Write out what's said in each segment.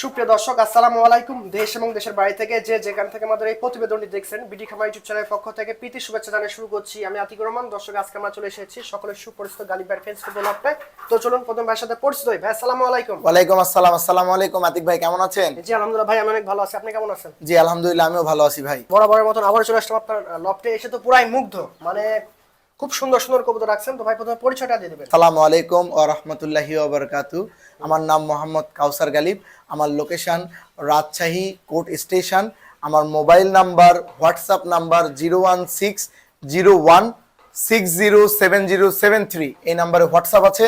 সুপ্রিয় দর্শক আসসালামু আলাইকুম। দেশ এবং দেশের বাড়ি থেকে যে যেখান থেকে আমাদের এই প্রতিবেদনটি দেখছেন বিডি খামা ইউটিউব চ্যানেলের পক্ষ থেকে প্রীতি শুভেচ্ছা জানিয়ে শুরু করছি। আমি আতিকুর রহমান দর্শক আজকে আমরা চলে এসেছি সকলের সুপরিচিত গালিবার ফুটবল আপটে তো। চলুন প্রথম ভাইয়ের সাথে পরিচিত হই। ভাই আসসালামু আলাইকুম। ওয়ালাইকুম আসসালাম আসসালামু আলাইকুম। আতিক ভাই কেমন আছেন? জি আলহামদুলিল্লাহ। ভাই আমি অনেক ভালো আছি। আপনি কেমন আছেন? জি আলহামদুলিল্লাহ আমিও ভালো আছি ভাই। বরাবরের মতন আবার চলে আসলাম আপনার লফটে এসে তো পুরাই মুগ্ধ। মানে খুব সুন্দর সুন্দর কবিতা রাখছেন। তো ভাই, প্রথমে পরিচয়টা দিয়ে দেবেন। সালামু আলাইকুম ও রহমতুল্লাহি ওবরকাতু আমার নাম মোহাম্মদ কাউসার গালিব। আমার লোকেশন রাজশাহী কোর্ট স্টেশন। আমার mobile number, WhatsApp number zero one six zero one six zero seven zero seven three. এই নাম্বারে হোয়াটসঅ্যাপ আছে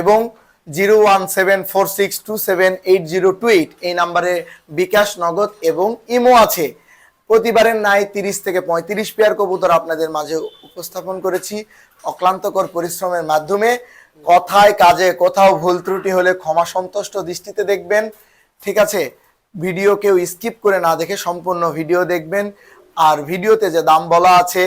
এবং zero one seven four six two seven eight zero two eight. এই নাম্বারে বিকাশ নগদ এবং ইমো আছে। প্রতিবারের নাই তিরিশ থেকে পঁয়ত্রিশ পেয়ার কবুতর আপনাদের মাঝে উপস্থাপন করেছি অক্লান্তকর পরিশ্রমের মাধ্যমে। কথায় কাজে কোথাও ভুল ত্রুটি হলে ক্ষমা সন্তুষ্ট দৃষ্টিতে দেখবেন। ঠিক আছে, ভিডিও কেউ স্কিপ করে না দেখে সম্পূর্ণ ভিডিও দেখবেন। আর ভিডিওতে যে দাম বলা আছে,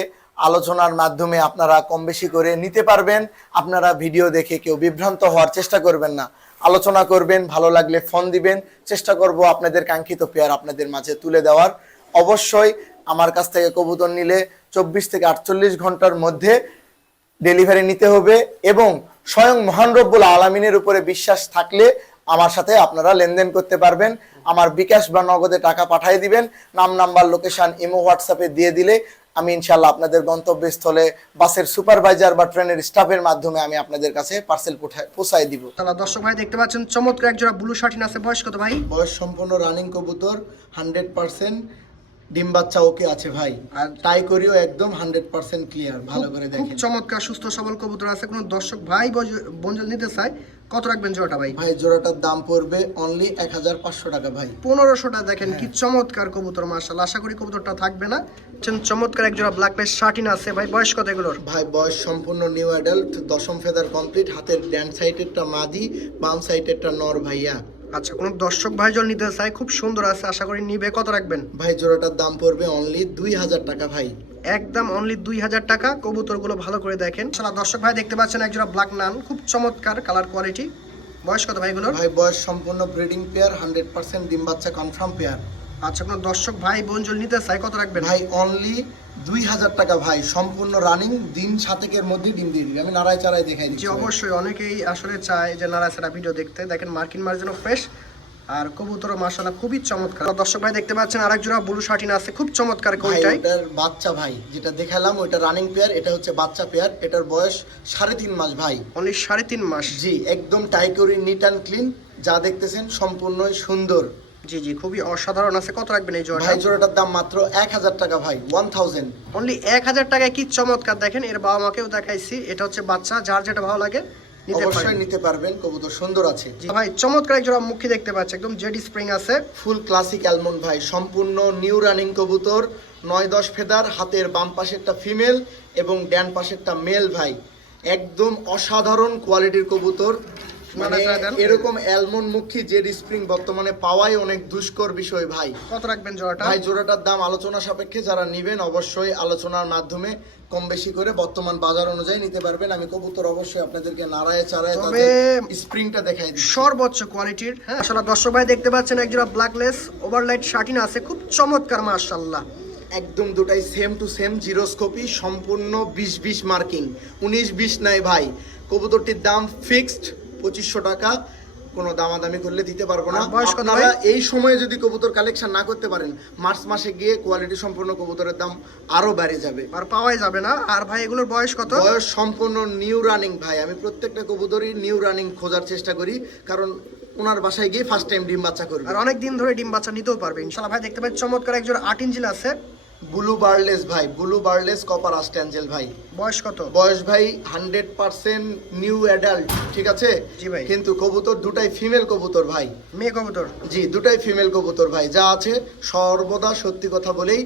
আলোচনার মাধ্যমে আপনারা কম বেশি করে নিতে পারবেন। আপনারা ভিডিও দেখে কেউ বিভ্রান্ত হওয়ার চেষ্টা করবেন না। আলোচনা করবেন, ভালো লাগলে ফোন দিবেন। চেষ্টা করব আপনাদের কাঙ্ক্ষিত পেয়ার আপনাদের মাঝে তুলে দেওয়ার। অবশ্যই আমার কাছ থেকে কবুতর নিলে চব্বিশ থেকে আটচল্লিশ ঘণ্টার মধ্যে ডেলিভারি নিতে হবে এবং স্বয়ং মহান রব্বুল আলমিনের উপরে বিশ্বাস থাকলে আমার সাথে আপনারা লেনদেন করতে পারবেন। আমার বিকাশ বা নগদে টাকা পাঠিয়ে দিবেন। নাম নাম্বার লোকেশান ইমো হোয়াটসঅ্যাপে দিয়ে দিলে আমি ইনশাল্লাহ আপনাদের গন্তব্যস্থলে বাসের সুপারভাইজার বা ট্রেনের স্টাফের মাধ্যমে আমি আপনাদের কাছে পার্সেল পৌঁছায় দিব। তাহলে দর্শক ভাই দেখতে পাচ্ছেন চমৎকার এক জোড়া ব্লু শার্টিন আছে। বয়স কত ভাই? বয়স সম্পূর্ণ রানিং কবুতর হান্ড্রেড পার্সেন্ট ডিম বাচ্চা ওকে আছে ভাই। আর টাই করিও একদম হান্ড্রেড পার্সেন্ট ক্লিয়ার ভালো করে দেখেন। চমৎকার সুস্থ সবল কবুতর আছে কোনো দর্শক ভাই বঞ্জল নিতে চায় কত রাখবেন জোড়াটা ভাই? ভাই জোড়াটার দাম পড়বে অনলি এক হাজার পাঁচশো টাকা ভাই। পনেরোশোটা দেখেন কি চমৎকার কবুতর মার্শাল আশা করি কবুতরটা থাকবে না। চমৎকার এক জোড়া ব্ল্যাক প্লেস শার্টিন আছে ভাই। বয়স কত এগুলোর? ভাই বয়স সম্পূর্ণ নিউ অ্যাডাল্ট দশম ফেদার কমপ্লিট হাতের ড্যান সাইডেরটা মাদি বাম সাইডেরটা নর ভাইয়া। আচ্ছা কোনো দর্শক ভাই জল নিতে চায় খুব সুন্দর আছে আশা করি নিবে। কত রাখবেন? ভাই জোড়াটার দাম পড়বে অনলি দুই হাজার টাকা ভাই। একদম অনলি দুই হাজার টাকা। কবুতরগুলো ভালো করে দেখেন। সারা দর্শক ভাই দেখতে পাচ্ছেন একজোড়া ব্ল্যাক নান খুব চমৎকার কালার কোয়ালিটি বয়স কত ভাইগুলোর? ভাই বয়স সম্পূর্ণ ব্রিডিং পেয়ার হান্ড্রেড পার্সেন্ট ডিম বাচ্চা কনফার্ম পেয়ার আচ্ছা কোনো দর্শক ভাই বোন বঞ্জল নিতে চায় কত রাখবেন? ভাই অনলি দুই হাজার টাকা ভাই সম্পূর্ণ রানিং দিন সাতেকের মধ্যে ডিম দিয়ে দিবে। আমি নাড়াই চাড়াই দেখাই জি দিচ্ছি অবশ্যই অনেকেই আসলে চায় যে নারায়ণা ভিডিও দেখতে। দেখেন মার্কিন মার্জিনও ফ্রেশ আর কবুতর মাসালা খুবই চমৎকার। দর্শক ভাই দেখতে পাচ্ছেন আরেক জোড়া ব্লু শার্টিন আছে খুব চমৎকার ভাই এটার বাচ্চা ভাই যেটা দেখালাম ওইটা রানিং পেয়ার এটা হচ্ছে বাচ্চা পেয়ার এটার বয়স সাড়ে তিন মাস ভাই। অনলি সাড়ে তিন মাস। জি একদম টাইকরি নিট অ্যান্ড ক্লিন যা দেখতেছেন সম্পূর্ণই সুন্দর। জি জি খুবই অসাধারণ আছে। কত রাখবেন এই জোড়াটা? ভাই জোড়াটার দাম মাত্র এক হাজার টাকা ভাই ওয়ান থাউজেন্ড অনলি এক হাজার টাকায় কি চমৎকার দেখেন এর বাবা মাকেও দেখাইছি। এটা হচ্ছে বাচ্চা যার যেটা ভালো লাগে নিতে অবশ্যই নিতে পারবেন কবুতর সুন্দর আছে। ভাই চমৎকার এক জোড়া মুখী দেখতে পাচ্ছি একদম জেডি স্প্রিং আছে। ফুল ক্লাসিক অ্যালমন্ড ভাই সম্পূর্ণ নিউ রানিং কবুতর নয় দশ ফেদার হাতের বাম পাশেরটা ফিমেল এবং ডান পাশেরটা মেল ভাই। একদম অসাধারণ কোয়ালিটির কবুতর মানে এরকম অ্যালমন্ড মুখী জেড স্প্রিং বর্তমানে পাওয়াই অনেক দুষ্কর বিষয় ভাই। কত রাখবেন জোড়াটা? ভাই জোড়াটার দাম আলোচনা সাপেক্ষে যারা নিবেন অবশ্যই আলোচনার মাধ্যমে কম বেশি করে বর্তমান বাজার অনুযায়ী নিতে পারবেন। আমি কবুতর অবশ্যই আপনাদেরকে নাড়ায় চাড়ায় তবে- স্প্রিংটা দেখাই দিচ্ছি। সর্বোচ্চ কোয়ালিটির হ্যাঁ। আসলে দর্শক ভাই দেখতে পাচ্ছেন এক জোড়া ব্ল্যাকলেস ওভারলাইট শার্টিন আছে খুব চমৎকার মাশাআল্লাহ। একদম দুটাই সেম টু সেম জিরোস্কোপি সম্পূর্ণ বিশ বিশ মার্কিং উনিশ বিশ নাই ভাই। কবুতরটির দাম ফিক্সড পঁচিশশো টাকা কোনো দামাদামি করলে দিতে পারব না। আপনারা এই সময়ে যদি কবুতর কালেকশন না করতে পারেন মার্চ মাসে গিয়ে কোয়ালিটি সম্পূর্ণ কবুতরের দাম আরও বেড়ে যাবে। আর পাওয়াই যাবে না। আর ভাই এগুলোর বয়স কত? বয়স সম্পূর্ণ নিউ রানিং ভাই। আমি প্রত্যেকটা কবুতরই নিউ রানিং খোঁজার চেষ্টা করি কারণ ওনার বাসায় গিয়ে ফার্স্ট টাইম ডিম বাচ্চা করবে। আর অনেক দিন ধরে ডিম বাচ্চা নিতেও পারবে। ইনশাআল্লাহ ভাই দেখতে পাই চমৎকার একজন আট ইঞ্চিল আছে। ব্লু বার্লেস ভাই ব্লু বার্লেস কপার আস্ট্যাঞ্জেল ভাই। বয়স কত? বয়স ভাই হান্ড্রেড পার্সেন্ট নিউ অ্যাডাল্ট ঠিক আছে? জি ভাই। কিন্তু কবুতর দুটাই ফিমেল কবুতর ভাই। মেয়ে কবুতর? জি দুটাই ফিমেল কবুতর ভাই। যা আছে সর্বদা সত্যি কথা বলেই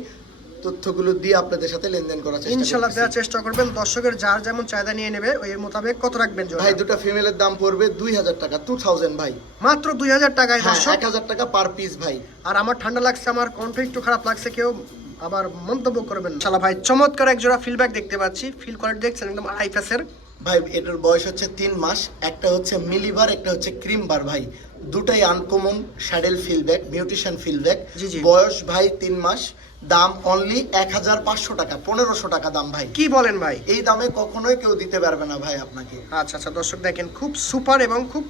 তথ্যগুলো দিয়ে আপনাদের সাথে লেনদেন করার চেষ্টা ইনশাআল্লাহ। দেওয়ার চেষ্টা করবেন। দর্শকের যার যেমন চাহিদা নিয়ে নেবে ওই মোতাবেক কত রাখবেন ভাই দুটা ফিমেলের দাম পড়বে দুই হাজার টাকা টু থাউজেন্ড ভাই। মাত্র দুই হাজার টাকায় হ্যাঁ দর্শক। হাজার টাকা পার পিস ভাই। আর আমার ঠান্ডা লাগছে আমার কণ্ঠ একটু খারাপ লাগছে কেউ আবার মন্তব্য করবেন শালা ভাই চমৎকার এক জোড়া ফিলব্যাক দেখতে পাচ্ছি। ফিল কোয়ালিটি দেখছেন একদম আইফেসের ভাই এটার বয়স হচ্ছে তিন মাস একটা হচ্ছে মিলিবার একটা হচ্ছে ক্রিম বার ভাই। দুটাই আনকমন শ্যাডেল ফিলব্যাক মিউটিশন ফিলব্যাক। বয়স ভাই তিন মাস দাম অনলি এক হাজার পাঁচশো টাকা পনেরোশো টাকা দাম ভাই। কি বলেন ভাই? এই দামে কখনোই কেউ দিতে পারবে না ভাই আপনাকে। আচ্ছা আচ্ছা দর্শক দেখেন খুব সুপার এবং খুব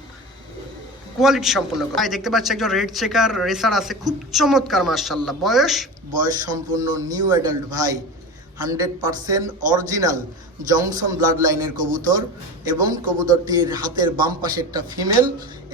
কোয়ালিটি সম্পূর্ণ ভাই দেখতে পাচ্ছি একজন রেড চেকার রেসার আছে খুব চমৎকার মার্শাল্লাহ বয়স? বয়স সম্পূর্ণ নিউ অ্যাডাল্ট ভাই। Hundred percent original junction blood লাইনের কবুতর এবং কবুতরটির হাতের বাম পাশেরটা ফিমেল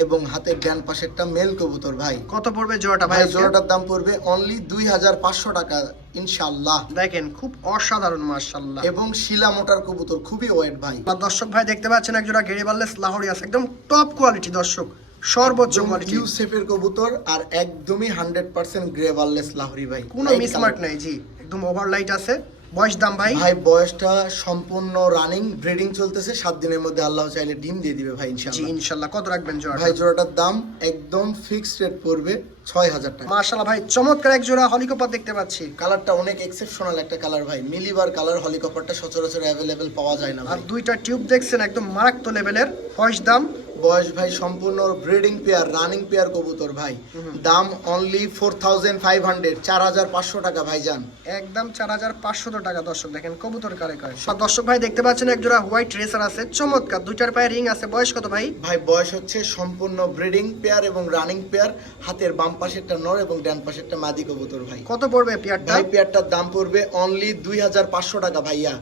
এবং হাতের ডান পাশেরটা মেল কবুতর ভাই। কত পড়বে জোড়াটা ভাই? জোড়াটার দাম পড়বে অনলি দুই হাজার পাঁচশো টাকা ইনশাল্লাহ দেখেন খুব অসাধারণ মার্শাল্লাহ এবং শিলা মোটার কবুতর খুবই ওয়েট ভাই। দর্শক ভাই দেখতে পাচ্ছেন একজোড়া গেরিবাল্লেস লাহোরি আছে একদম টপ কোয়ালিটি দর্শক। সর্বোচ্চ কোয়ালিটি ইউসেফের কবুতর আর একদমই hundred percent grey barless Lahori ভাই। কোনো মিসমার্ক। নাই জি। একদম ওভারলাইট আছে। বয়স দাম ভাই? ভাই বয়সটা সম্পূর্ণ রানিং ব্রিডিং চলতেছে। সাত দিনের মধ্যে আল্লাহ চাইলে ডিম দিয়ে দিবে ভাই জি ইনশাআল্লাহ। ইনশাল্লাহ কত রাখবেন জোড়া ভাই জোড়াটার দাম একদম ফিক্সড রেট পড়বে ছয় হাজার টাকা। মার্শাল্লাহ ভাই চমৎকার এক জোড়া হলিকপাত দেখতে পাচ্ছি। কালারটা অনেক এক্সেপশনাল একটা কালার ভাই। মিলিবার কালার হলিকপারটা সচরাচর অ্যাভেলেবেল পাওয়া যায় না আর দুইটা টিউব দেখছেন একদম মারাত্মক লেভেলের বয়স দাম বয়স ভাই সম্পূর্ণ ব্রিডিং পেয়ার রানিং পেয়ার কবুতর ভাই। দাম only four thousand five hundred চার হাজার পাঁচশো টাকা ভাই যান একদম চার হাজার পাঁচশো টাকা দর্শক দেখেন কবুতর কারে করে। দর্শক ভাই দেখতে পাচ্ছেন এক জোড়া হোয়াইট রেসার আছে চমৎকার। দুইটার পায়ে রিং আছে। বয়স কত ভাই? ভাই বয়স হচ্ছে সম্পূর্ণ ব্রিডিং পেয়ার এবং রানিং পেয়ার হাতের বাম পাশেরটা নর এবং ডান পাশেরটা মাদি কবুতর ভাই। কত পড়বে পেয়ারটা ভাই পেয়ারটার দাম পড়বে অনলি দুই হাজার পাঁচশো টাকা ভাইয়া।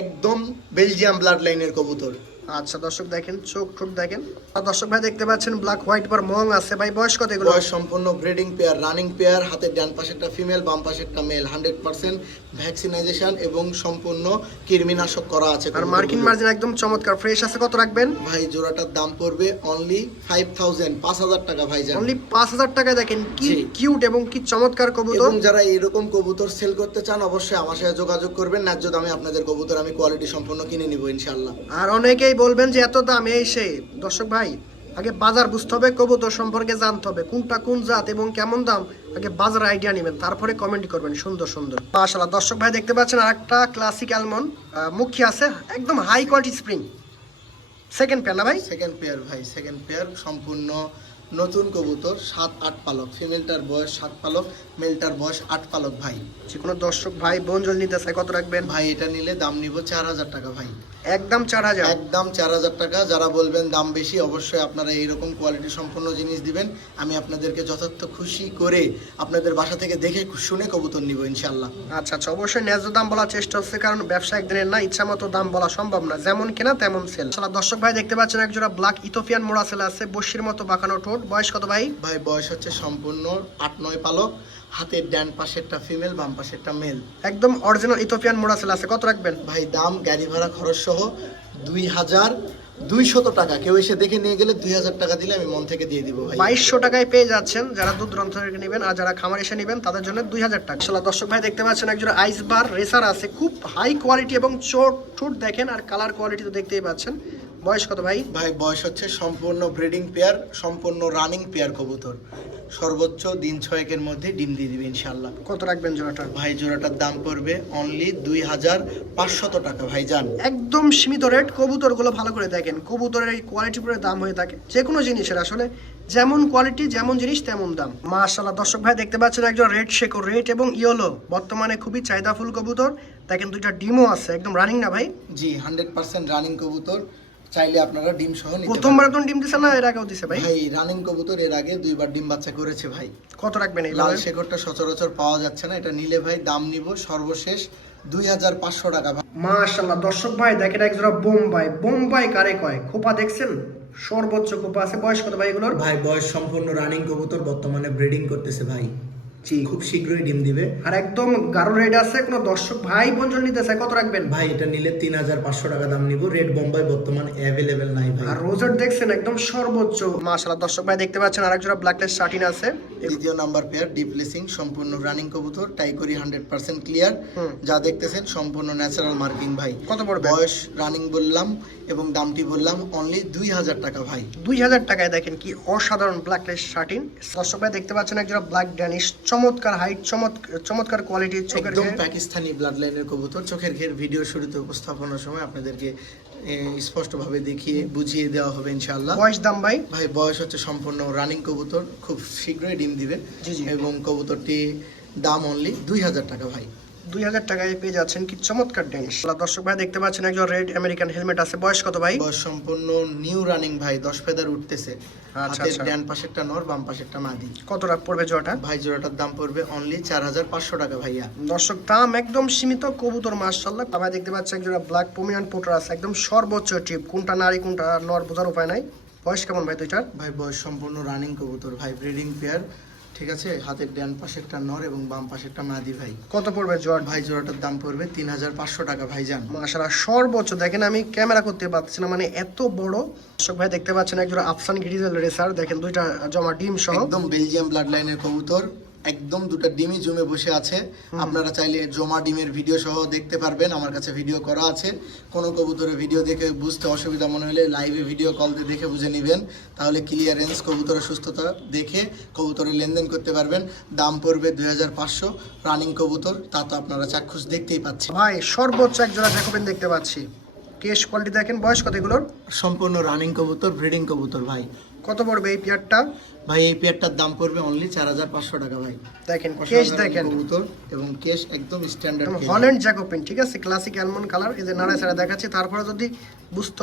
একদম বেলজিয়াম ব্লাড লাইনের কবুতর। আচ্ছা দর্শক দেখেন চোখ ঠোক দেখেন। আর দর্শক ভাই দেখতে পাচ্ছেন ব্ল্যাক হোয়াইট বার মং আছে। ভাই বয়স কত এগুলো? বয়স সম্পূর্ণ ব্রিডিং পেয়ার রানিং পেয়ার হাতের ডান পাশেরটা ফিমেল বাম পাশেরটা মেল হান্ড্রেড পার্সেন্ট ভ্যাকসিনাইজেশন এবং সম্পূর্ণ কৃমিনাশক করা আছে। আর মার্কিন মার্জিন একদম চমৎকার। ফ্রেশ আছে কত রাখবেন? ভাই জোড়াটার দাম পড়বে অনলি ফাইভ থাউজেন্ড পাঁচ হাজার টাকা ভাই যান অনলি পাঁচ হাজার টাকায় দেখেন কি কিউট এবং কি চমৎকার কবুতর। এবং যারা এরকম কবুতর সেল করতে চান অবশ্যই আমার সাথে যোগাযোগ করবেন। ন্যায্য দামে আপনাদের কবুতর আমি কোয়ালিটি সম্পূর্ণ কিনে নিব ইনশাল্লাহ আর অনেকেই বলবেন যে এত দাম এই দর্শক ভাই আগে বাজার বুঝতে হবে কবুতর সম্পর্কে জানতে হবে কোনটা কোন জাত এবং কেমন দাম আগে বাজার আইডিয়া নেবেন তারপরে কমেন্ট করবেন সুন্দর সুন্দর। মাশাআল্লাহ দর্শক ভাই দেখতে পাচ্ছেন আর একটা ক্লাসিক অ্যালমন মুখী আছে একদম high quality spring second pair না ভাই? সেকেন্ড পেয়ার ভাই সেকেন্ড পেয়ার সম্পূর্ণ নতুন কবুতর সাত আট পালক। ফিমেলটার বয়স সাত পালক মেলটার বয়স আট পালক ভাই। যে কোনো দর্শক ভাই বোন জল নিতে চায় কত রাখবেন? ভাই এটা নিলে দাম নিব চার হাজার টাকা ভাই। একদম চার হাজার। একদম চার হাজার টাকা। যারা বলবেন দাম বেশি অবশ্যই আপনারা এইরকম কোয়ালিটি সম্পন্ন জিনিস দিবেন। আমি আপনাদেরকে যথার্থ খুশি করে আপনাদের বাসা থেকে দেখে শুনে কবুতর নিব ইনশাল্লাহ আচ্ছা আচ্ছা অবশ্যই ন্যায্য দাম বলার চেষ্টা হচ্ছে কারণ ব্যবসা একদিনের না ইচ্ছা মতো দাম বলা সম্ভব না। যেমন কেনা তেমন সেল আসলে দর্শক ভাই দেখতে পাচ্ছেন একজোড়া ব্ল্যাক ইথোপিয়ান মোড়া সেল আছে বসির মতো বাঁকানো ঠোঁট। বয়স কত ভাই? ভাই বয়স হচ্ছে সম্পূর্ণ আট নয় পালক। হাতের ডান পাশেরটা ফিমেল বাম পাশেরটা মেল একদম অরিজিনাল ইথোপিয়ান মোড়া সেল আছে। কত রাখবেন? ভাই দাম গাড়ি ভাড়া খরচ সহ দুই হাজার দুইশত টাকা। কেউ এসে দেখে নিয়ে গেলে দুই হাজার টাকা দিলে আমি মন থেকে দিয়ে দিব ভাই। বাইশশো টাকায় পেয়ে যাচ্ছেন যারা দুধ গ্রন্থ থেকে নেবেন আর যারা খামার এসে নেবেন তাদের জন্য দুই হাজার টাকা। আসলে দর্শক ভাই দেখতে পাচ্ছেন একজন আইস বার রেসার আছে। খুব হাই কোয়ালিটি এবং চোট ঠোঁট দেখেন আর কালার কোয়ালিটি তো দেখতেই পাচ্ছেন। বয়স কত ভাই? ভাই বয়স হচ্ছে সম্পূর্ণ ব্রিডিং পেয়ার সম্পূর্ণ রানিং পেয়ার কবুতর। সর্বোচ্চ দিন ছয়েকের মধ্যে ডিম দিয়ে দিবে ইনশাল্লাহ কত রাখবেন জোড়াটা? ভাই জোড়াটার দাম পড়বে অনলি দুই হাজার পাঁচশত টাকা ভাই যান একদম সীমিত রেট কবুতরগুলো ভালো করে দেখেন। কবুতরের এই কোয়ালিটির উপরে দাম হয়ে থাকে। যে কোনো জিনিসের আসলে যেমন কোয়ালিটি যেমন জিনিস তেমন দাম। মাশাআল্লাহ দর্শক ভাই দেখতে পাচ্ছেন একজন রেড শেকো রেড এবং ইয়েলো বর্তমানে খুবই চাহিদাফুল কবুতর। দেখেন দুইটা ডিমও আছে একদম রানিং না ভাই? জি হান্ড্রেড পার্সেন্ট রানিং কবুতর। চাইলে আপনারা ডিম সহ নিতে প্রথমবার। তো ডিম দিছে না এর আগেও দিছে ভাই? ভাই রানিং কবুতর এর আগে দুইবার ডিম বাচ্চা করেছে ভাই। কত রাখবেন এই লাল শেকড়টা সচরাচর পাওয়া যাচ্ছে না এটা নিলে ভাই দাম নিব সর্বশেষ দুই হাজার পাঁচশো টাকা ভাই। মাশাআল্লাহ দর্শক ভাই দেখেন এক জোড়া বোম্বাই। বোম্বাই কারে কয়? খোপা দেখছেন? সর্বোচ্চ খোপা আছে। বয়স কত ভাই এগুলোর? ভাই বয়স সম্পূর্ণ রানিং কবুতর বর্তমানে ব্রিডিং করতেছে ভাই। জি খুব শীঘ্রই ডিম দিবে। আর একদম গাঢ় রেড আছে কোনো দর্শক ভাই বোনজন নিতে চায় কত রাখবেন? ভাই এটা নিলে তিন হাজার পাঁচশো টাকা দাম নিব রেড বোম্বাই বর্তমান অ্যাভেলেবেল নাই ভাই। আর রোজার দেখছেন একদম সর্বোচ্চ। মাশাআল্লাহ দর্শক ভাই দেখতে পাচ্ছেন আরেক জোড়া ব্ল্যাকলেস শার্টিন আছে। দ্বিতীয় নাম্বার পেয়ার ডিপ্লেসিং সম্পূর্ণ রানিং কবুতর টাইকরি হান্ড্রেড পার্সেন্ট ক্লিয়ার যা দেখতেছেন সম্পূর্ণ ন্যাচারাল মার্কিং ভাই। কত পড়বে? বয়স রানিং বললাম এবং দামটি বললাম অনলি দুই হাজার টাকা ভাই। দুই হাজার টাকায় দেখেন কি অসাধারণ ব্ল্যাকলেস শার্টিন দর্শক ভাই দেখতে পাচ্ছেন একজন ব্ল্যাক ড্যানিশ চমৎকার হাইট চমৎকার কোয়ালিটির চোখের একদম পাকিস্তানি ব্লাড লাইনের কবুতর। চোখের ঘের ভিডিও শুরুতে উপস্থাপনার সময় আপনাদেরকে স্পষ্টভাবে দেখিয়ে বুঝিয়ে দেওয়া হবে ইনশাআল্লাহ। বয়স দাম ভাই? ভাই বয়স হচ্ছে সম্পূর্ণ রানিং কবুতর। খুব শীঘ্রই ডিম দিবে। এবং কবুতরটি দাম অনলি দুই হাজার টাকা ভাই। দুই হাজার টাকায় পেয়ে যাচ্ছেন কি চমৎকার ড্যানিশ। দর্শক ভাই দেখতে পাচ্ছেন একজন রেড আমেরিকান হেলমেট আছে। বয়স কত ভাই? বয়স সম্পূর্ণ নিউ রানিং ভাই দশ ফেদার উঠতেছে। আচ্ছা, হাতের আচ্ছা। ডান পাশেরটা নর বাম পাশেরটা মাদি। কত টাকা পড়বে জোড়াটা? ভাই জোড়াটার দাম পড়বে অনলি চার হাজার পাঁচশো টাকা ভাইয়া। দর্শক দাম একদম সীমিত কবুতর মাশাল্লাহ ভাই দেখতে পাচ্ছি একজোড়া ব্ল্যাক পোমিয়ান পোটার আছে। একদম সর্বোচ্চ টিপ কোনটা নারী কোনটা নর বোঝার উপায় নাই। বয়স কেমন ভাই দুইটার? ভাই বয়স সম্পূর্ণ রানিং কবুতর। ভাই ব্রিডিং পেয়ার ঠিক আছে? হাতের ডান পাশে একটা নর এবং বাম পাশে একটা মাদি ভাই। কত পড়বে জোয়ার? ভাই জোড়াটার দাম পড়বে তিন হাজার পাঁচশো টাকা ভাই ভাইজান। সারা সর্বোচ্চ। দেখেন আমি ক্যামেরা করতে পারছি না মানে এত বড়। দর্শক ভাই দেখতে পাচ্ছেন একজন আফসান গ্রিজেল রেসার। দেখেন দুইটা জমা ডিম সহ। একদম বেলজিয়াম ব্লাড লাইনের কবুতর। একদম দুটো ডিমই জমে বসে আছে। আপনারা চাইলে জমা ডিমের ভিডিও সহ দেখতে পারবেন। আমার কাছে ভিডিও করা আছে। কোনো কবুতরের ভিডিও দেখে বুঝতে অসুবিধা মনে হলে লাইভে ভিডিও কল দিয়ে দেখে বুঝে নেবেন। তাহলে ক্লিয়ারেন্স কবুতরের সুস্থতা দেখে কবুতরের লেনদেন করতে পারবেন। দাম পড়বে দুই হাজার পাঁচশো। রানিং কবুতর তা তো আপনারা চাক্ষুষ দেখতেই পাচ্ছেন। ভাই সর্বোচ্চ একজোড়া জ্যাকোবেন দেখতে পাচ্ছি। কেশ কোয়ালিটি দেখেন বয়স কত এগুলোর? সম্পূর্ণ রানিং কবুতর ব্রিডিং কবুতর ভাই। কত পড়বে এই পেয়ারটা? ভাই এই পেয়ারটার দাম পড়বে অনলি চার হাজার পাঁচশো টাকা ভাই। দেখেন কেশ দেখেন। কবুতর এবং কেশ একদম স্ট্যান্ডার্ড হল্যান্ড জ্যাকোপেন ঠিক আছে? ক্লাসিক অ্যালমন্ড কালার এই যে নাড়ায় ছাড়া দেখাচ্ছি তারপরে যদি বুঝতে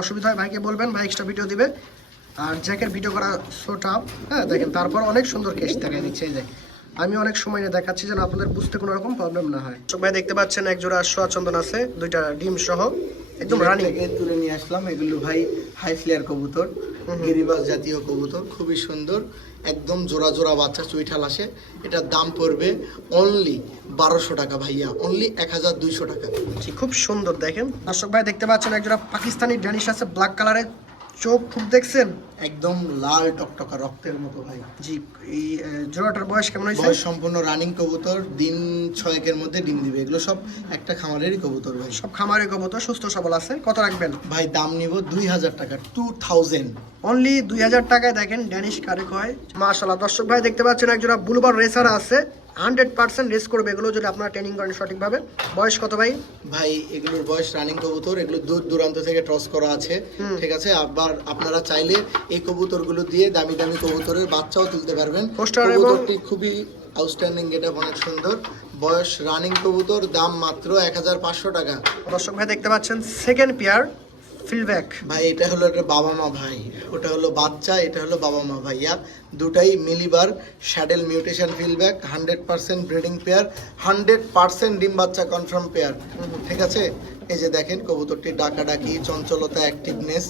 অসুবিধা হয় ভাইকে বলবেন ভাই এক্সট্রা ভিডিও দিবে। আর জ্যাকের ভিডিও করা শো টাপ হ্যাঁ দেখেন তারপর অনেক সুন্দর কেশ দেখা দিচ্ছে এই যে। আমি অনেক সময় নিয়ে দেখাচ্ছি যেন আপনাদের বুঝতে কোনো রকম প্রবলেম না হয়। তো ভাই দেখতে পাচ্ছেন এক জোড়া সোয়া চন্দন আছে দুইটা ডিম সহ। একদম রানিং তুলে নিয়ে আসলাম। এগুলো ভাই হাই ফ্লেয়ার কবুতর গিরিবাস জাতীয় কবুতর খুবই সুন্দর একদম জোড়া জোড়া বাচ্চা চুইঠাল আসে। এটার দাম পড়বে অনলি বারোশো টাকা ভাইয়া অনলি এক হাজার দুইশো টাকা। খুব সুন্দর দেখেন। দর্শক ভাই দেখতে পাচ্ছেন একজোড়া পাকিস্তানি ড্যানিশ আছে ব্ল্যাক কালারের চোখ খুব দেখছেন? একদম লাল টকটকা রক্তের মতো ভাই। জি এই জোড়াটার বয়স কেমন হয়েছে? বয়স সম্পূর্ণ রানিং কবুতর দিন ছয়েকের মধ্যে ডিম দিবে। এগুলো সব একটা খামারেরই কবুতর ভাই। সব খামারে কবুতর সুস্থ সবল আছে। কত রাখবেন? ভাই দাম নিব দুই হাজার টাকা টু থাউজেন্ড অনলি দুই হাজার টাকায় দেখেন ড্যানিশ কারে হয়। মাশাল্লাহ দর্শক ভাই দেখতে পাচ্ছেন একজোড়া বুলবার রেসার আছে। হান্ড্রেড পার্সেন্ট রেস করবে এগুলো যদি আপনারা ট্রেনিং করেন সঠিকভাবে। বয়স কত ভাই? ভাই এগুলোর বয়স রানিং কবুতর এগুলো দূর দূরান্ত থেকে টস করা আছে। ঠিক আছে আবার আপনারা চাইলে এই কবুতরগুলো দিয়ে দামি দামি কবুতরের বাচ্চাও তুলতে পারবেন। কবুতরটি খুবই আউটস্ট্যান্ডিং এটা অনেক সুন্দর। বয়স রানিং কবুতর দাম মাত্র এক হাজার পাঁচশো টাকা। দর্শক ভাই দেখতে পাচ্ছেন সেকেন্ড পেয়ার ফিলব্যাক ভাই, এটা হলো একটা বাবা মা ভাই। ওটা হলো বাচ্চা, এটা হলো বাবা মা ভাই আর দুটাই মিলিবার শ্যাডেল mutation feedback hundred percent breeding pair hundred percent ডিম বাচ্চা কনফার্ম পেয়ার ঠিক আছে? এই যে দেখেন, কবুতরটির ডাকাডাকি, চঞ্চলতা অ্যাক্টিভনেস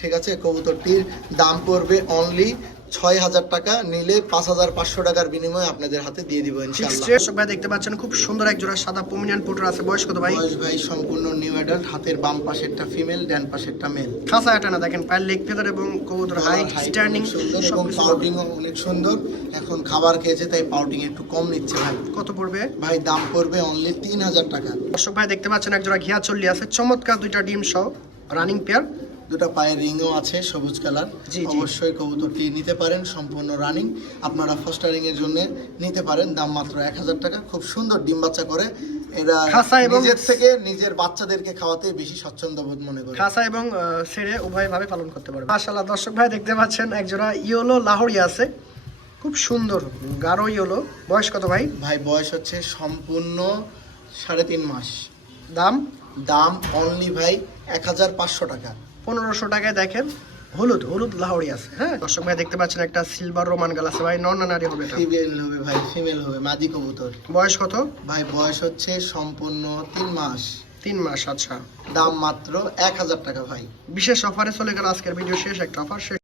ঠিক আছে? কবুতরটির দাম পড়বে অনলি ছয় হাজার টাকা নিলে পাঁচ হাজার পাঁচশো টাকার বিনিময়ে আপনাদের হাতে দিয়ে দিব ইনশাল্লাহ ভাই দেখতে পাচ্ছেন খুব সুন্দর এক জোড়া সাদা পোমিনিয়ান পুটার আছে। বয়স কত ভাই? বয়স ভাই সম্পূর্ণ নিউ অ্যাডাল্ট হাতের বাম পাশেরটা ফিমেল ডান পাশেরটা মেল খাসা এটা না দেখেন পায়ের লেগ ফেদার এবং কবুতর হাই স্ট্যান্ডিং সুন্দর এবং অনেক সুন্দর। এখন খাবার খেয়েছে তাই পাউডিং একটু কম নিচ্ছে ভাই। কত পড়বে? ভাই দাম পড়বে অনলি তিন হাজার টাকা। দর্শক ভাই দেখতে পাচ্ছেন এক জোড়া ঘিয়া চল্লি আছে। চমৎকার দুইটা ডিম সহ রানিং পেয়ার দুটো পায়ের রিংও আছে সবুজ কালার। অবশ্যই কবুতরটি নিতে পারেন সম্পূর্ণ রানিং। আপনারা ফস্টারিং এর জন্য নিতে পারেন দাম মাত্র এক হাজার টাকা। খুব সুন্দর ডিম বাচ্চা করে। এরা নিজের থেকে নিজের বাচ্চাদেরকে খাওয়াতে বেশি স্বচ্ছন্দ বোধ মনে করে। খাসা এবং ছেড়ে উভয় ভাবে পালন করতে পারবে মাশাআল্লাহ দর্শক ভাই দেখতে পাচ্ছেন এক জোড়া ইয়েলো লাহোরি আছে। খুব সুন্দর গাঢ় ইয়েলো। বয়স কত ভাই? ভাই বয়স হচ্ছে সম্পূর্ণ সাড়ে তিন মাস। দাম? দাম অনলি ভাই এক হাজার পাঁচশো টাকা। পনেরোশো টাকায় দেখেন হলুদ হলুদ লাহড়ি আছে হ্যাঁ? দর্শক ভাই দেখতে পাচ্ছেন একটা সিলভার রোমান গাল আছে। ভাই নন নারী হবে এটা? ফিমেল হবে ভাই ফিমেল হবে মাদি কবুতর। বয়স কত? ভাই বয়স হচ্ছে সম্পূর্ণ তিন মাস। তিন মাস আচ্ছা। দাম মাত্র এক হাজার টাকা ভাই। বিশেষ অফারে চলে গেল আজকের ভিডিও শেষ একটা অফার শেষ।